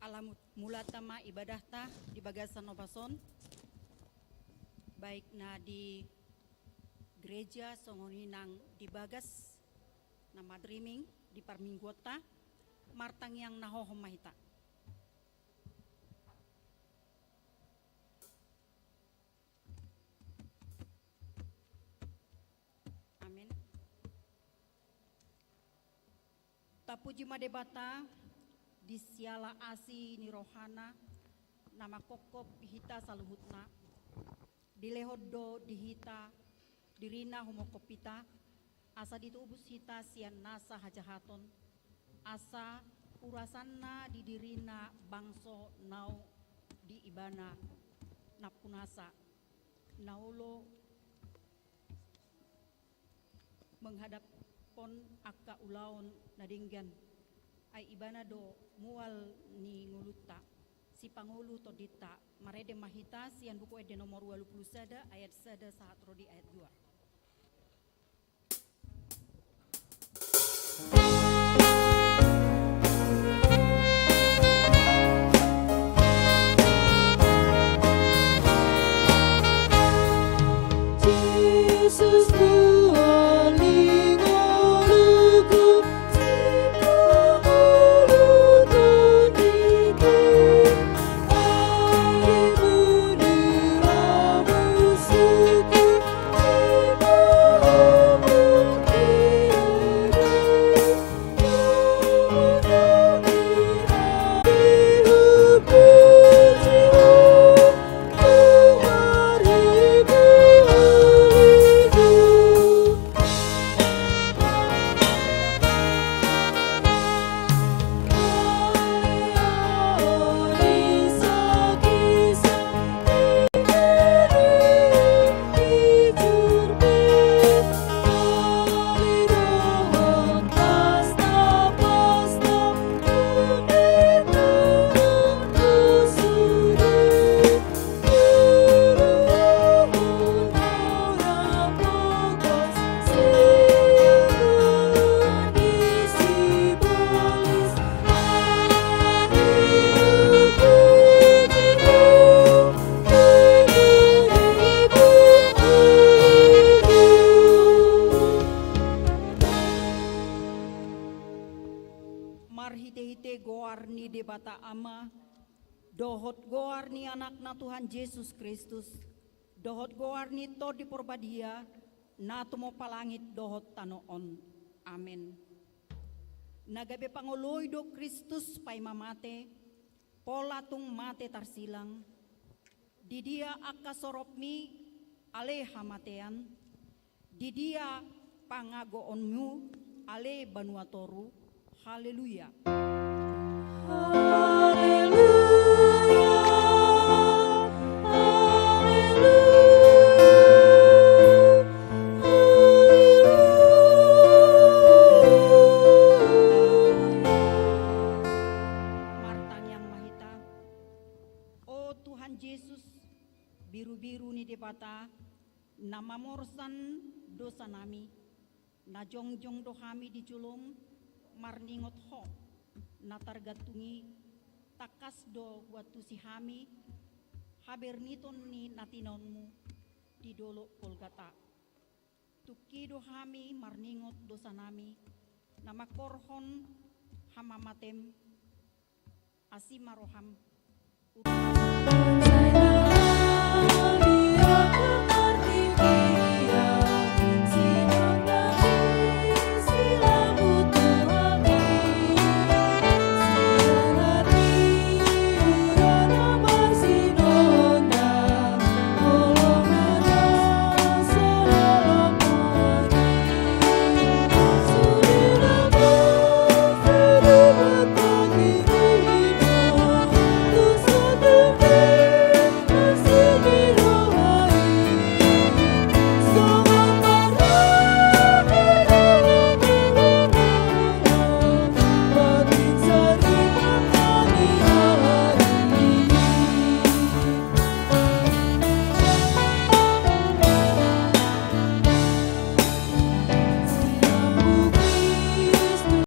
Alam mula tama ibadah ta di bagasan obason baik na di gereja songoninang di bagas na madriming di parminggota martang yang nahohom mahita. Amin. Tapuji madebata di siala asi ni rohana nama kokop hita saluhutna dilehoddo dihita dirina homokopita asa ditubus hita sian nasa hajahaton asa urasanna didirina bangso nau di ibana napunasa naulo menghadap pon akka ulaon nadinggan ay ibana do mual ni nguluta si pangulu todita marede mahita sian buku ede nomor 20 sada ayat sada saat rodi ayat 2. Dohot goar ni anakna Tuhan Yesus Kristus, dohot goar ni to di porbadia, na tumo palangit dohot tanoon. Amen. Nagabe panguloy do Kristus pay mamate, pola tung mate tarsilang, di dia akasorop mi ale hamatean, di dia pangagoonmu ale banuatoru. Haleluya. biru-biru ni debata, namamorsan dosa nami, na jongjong do hami di julum, marningot ho, na targatungi, takas do watu si hami, haberniton ni natinonmu, di dolo Kolgata. Tuki do hami marningot dosa nami, nama korhon hamamatem, asimaroham.